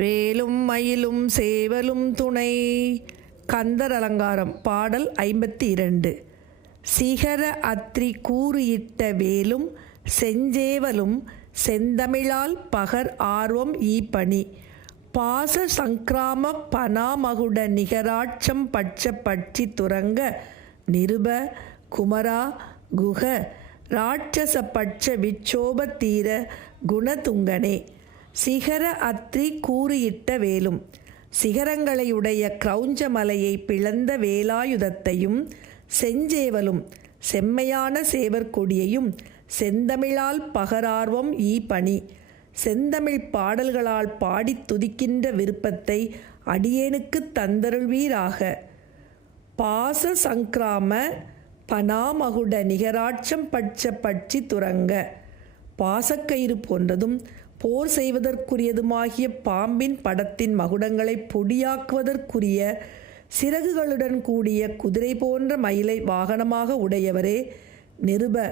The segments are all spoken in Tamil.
வேலும் மயிலும் சேவலும் துணை. கந்தர் அலங்காரம். பாடல் 52. சிகர அத்ரி கூறு இட்ட வேலும் செஞ்சேவலும் செந்தமிழால் பகர் ஆர்வம் ஈப்பணி. பாச சங்கிராம பனாமகுட நிகராட்சம் பட்ச பட்சி துரங்க நிருப குமரா குக ராட்சச பட்ச விச்சோப தீர குணதுங்கனே. சிகர அத்ரி கூறு இட்ட வேலும். சிகரங்களையுடைய கிரௌஞ்ச மலையை பிளந்த வேலாயுதத்தையும் செஞ்சேவலும் செம்மையான சேவற்கொடியையும் செந்தமிழால் பகரார்வம் ஈப்பணி. செந்தமிழ் பாடல்களால் பாடித் துதிக்கின்ற விருப்பத்தை அடியேனுக்குத் தந்தருள்வீராக. பாச சங்கிராம பனாமகுட நிகராட்சம் பட்ச பட்சி துரங்க. பாசக்கயிறு போன்றதும் போர் செய்வதற்குரியதுமாகிய பாம்பின் படத்தின் மகுடங்களை பொடியாக்குவதற்குரிய சிறகுகளுடன் கூடிய குதிரை போன்ற மயிலை வாகனமாக உடையவரே, நிருப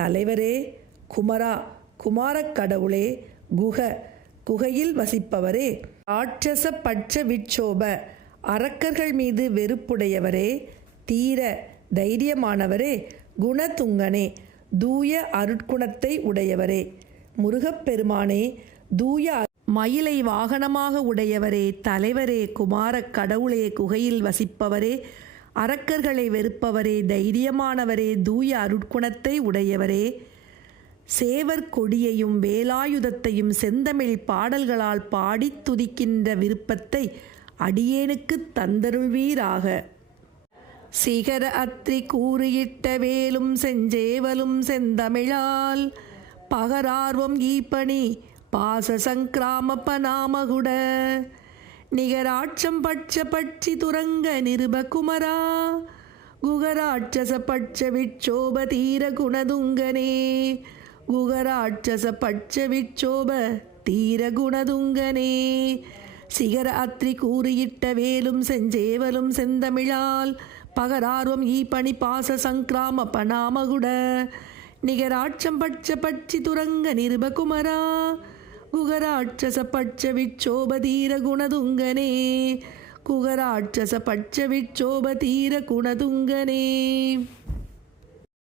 தலைவரே, குமரா குமாரக் கடவுளே, குக குகையில் வசிப்பவரே, ராட்சச பட்ச விட்சோப அரக்கர்கள் மீது வெறுப்புடையவரே, தீர தைரியமானவரே, குணதுங்கனே தூய அருட்குணத்தை உடையவரே, முருகப்பெருமானே, தூய மயிலை வாகனமாக உடையவரே, தலைவரே, குமாரக் கடவுளே, குகையில் வசிப்பவரே, அரக்கர்களை வெறுப்பவரே, தைரியமானவரே, தூய அருட்குணத்தை உடையவரே, சேவர் கொடியையும் வேலாயுதத்தையும் செந்தமிழ் பாடல்களால் பாடித் துதிக்கின்ற விருப்பத்தை அடியேனுக்குத் தந்தருள்வீராக. சிகர அத்ரி கூறு இட்ட வேலும் செஞ்சேவலும் செந்தமிழால் பகரார்வம் ஈப்பணி. பாச சங்கிராம பனாமகுட நிகராட்சம் பட்ச பட்சி துரங்க நிருப குமரா குகராட்சச பட்ச விட்சோப தீர குணதுங்கனே. குகராட்சச பட்ச விட்சோப தீர குணதுங்கனே. சிகர அத்ரி கூறு இட்ட வேலும் செஞ்சேவலும் செந்தமிழால் பகரார்வம் ஈப்பணி. பாச சங்கிராம பனாமகுட நிகராட்சம் பட்ச பட்சி துரங்க நிருப குமரா குகராட்சச பட்ச விட்சோப தீர குணதுங்கனே. குகராட்சச பட்ச விட்சோப தீர குணதுங்கனே.